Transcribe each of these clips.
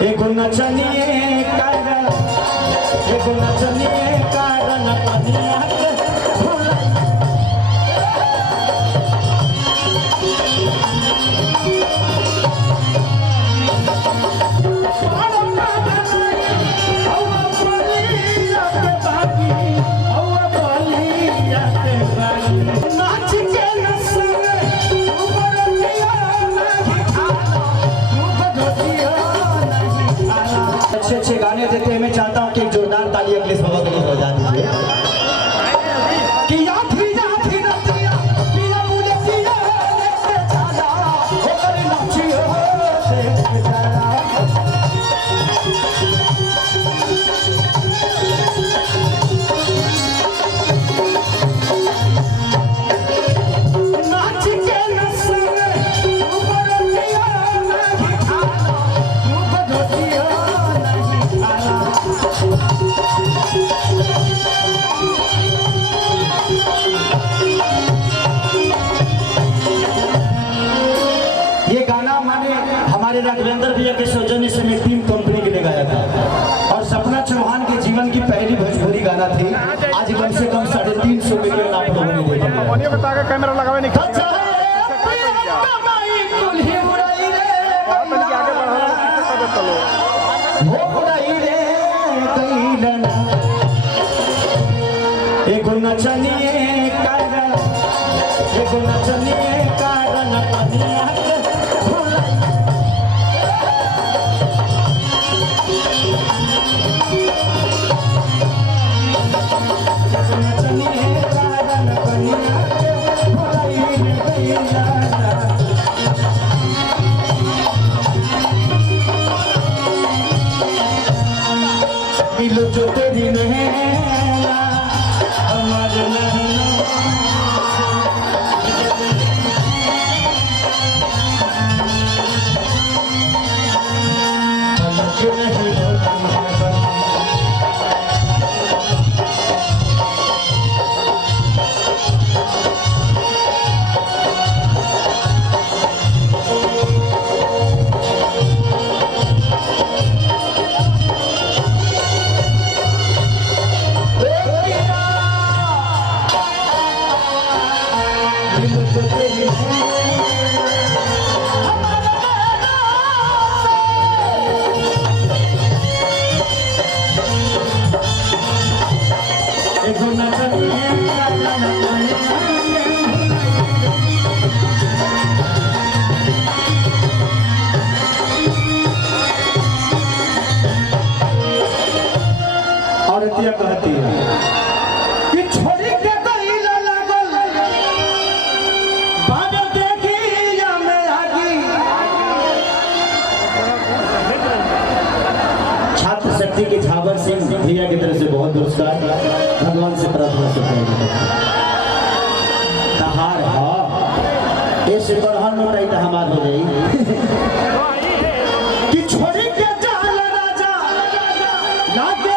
एगो नचनिए कारण पनिया के भुलाई। अच्छे गाने देते हैं। मैं चाहता हूँ कि एक जोरदार ताली अगले सभा के लिए बजा दीजिए। हमारे राघवेंद्र भैया के सौजन्य से मैं टीम कंपनी के लिए गाया था और सपना चौहान के जीवन की पहली भोजपुरी गाना थी। आज कम से कम 350 मिलियन आप लोगों ने देखा। कैमरा लगावे नहीं एगो नचनिए कारण पनिया के भुलाई। मिलो जो तेरी नैना हमारे औरतिया कहती है कि छोड़ी के गईला लागल बाबा देखी या मैं आगी। छात्र शक्ति के झावर सिंह भैया की तरफ से बहुत पुरस्कार। भगवान से प्रार्थना करते हैं तहार ऐसे बढ़हन मोटाई तो हमार हो गई कि छोड़ी के जाल राजा लागे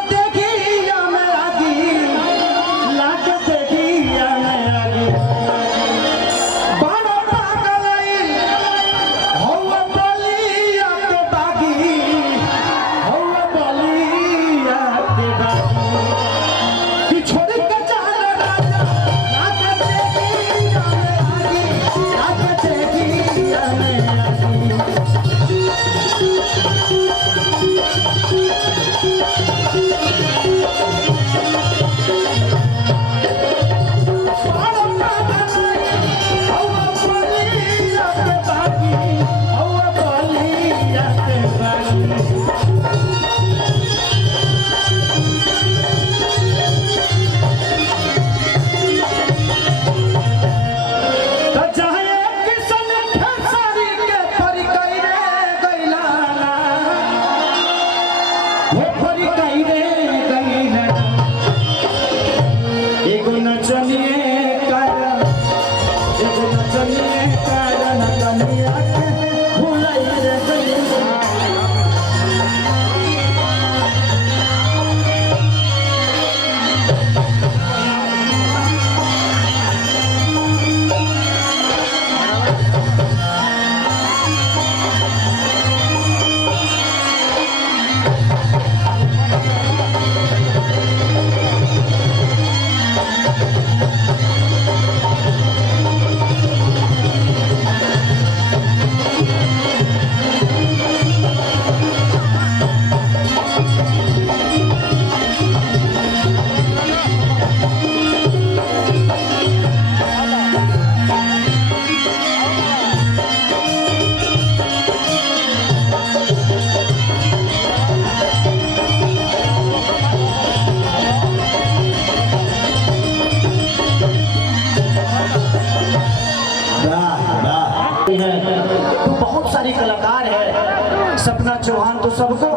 चौहान तो सबको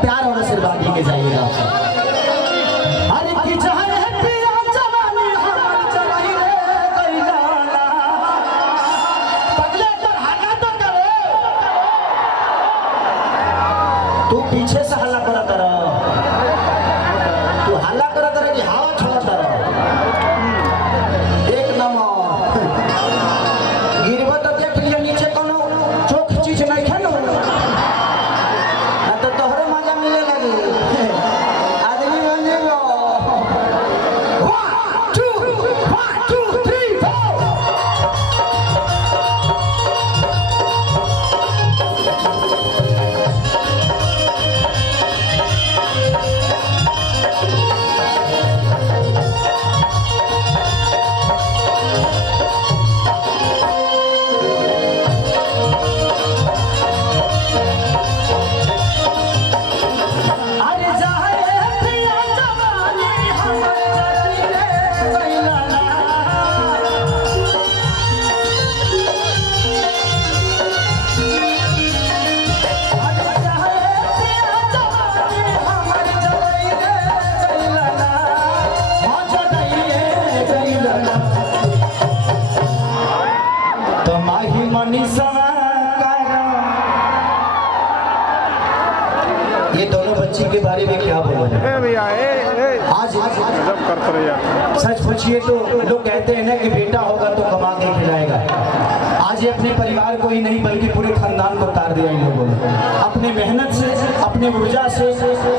प्यार और आशीर्वाद देके जाइएगा। अरे की जहां है पिया जवानी हमर चलाई रे गइलाना, पगले पर हल्ला तो करे, तू पीछे से हल्ला करत रह, तू हल्ला करत रह कि हवा छोड़त रह। एक नंबर गिरबो तो देख लियो नीचे कोनो चोख चीज नहीं खेलो, ना तो तोहरे मजा मिले लगी, आदमी बन जेबो। 1 2 3 4 अरे जाए पिया जवानी हमर चलाई रे गइलाना, अरे जाए पिया जवानी हमर चलाई रे गइलाना, हो चलाई रे गइलाना। तो माही मनीषा ये दोनों बच्ची के बारे में क्या बोलोगे? ए भैया आज जब करते रहे यार। सच पूछिए तो लोग कहते हैं ना कि बेटा होगा तो कमा के खिलाएगा। आज ये अपने परिवार को ही नहीं बल्कि पूरे खानदान को उतार दिया इन लोगों ने, अपने मेहनत से, अपने ऊर्जा से,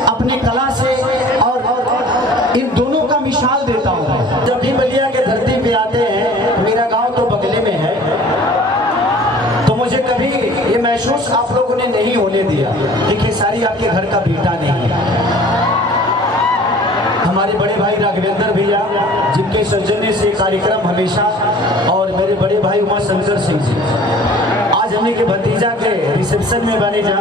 अपने कला से, और इन दोनों का मिसाल देता हूँ। जब भी बलिया के धरती पे आते हैं, मेरा गाँव तो बगले में है, तो मुझे कभी ये महसूस आप लोगों ने नहीं होने दिया कि खेसारी आपके घर का बेटा नहीं है। हमारे बड़े भाई राघवेंद्र भैया जिनके सौजन्य से कार्यक्रम हमेशा, और मेरे बड़े भाई उमा शंकर सिंह जी, आज हमने के भतीजा के रिसेप्शन में बने जा